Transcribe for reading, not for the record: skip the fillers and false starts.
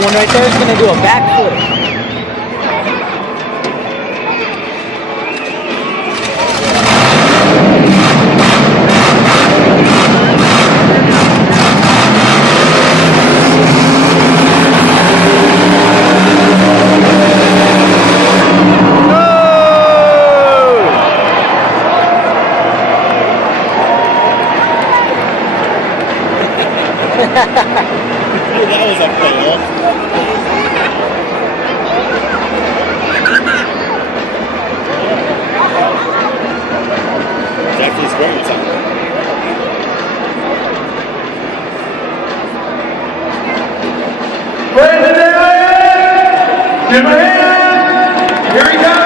That one right there is going to do a backflip. That was a fail. Definitely square time. Brandon Elliott! Give him a hand! Here he comes!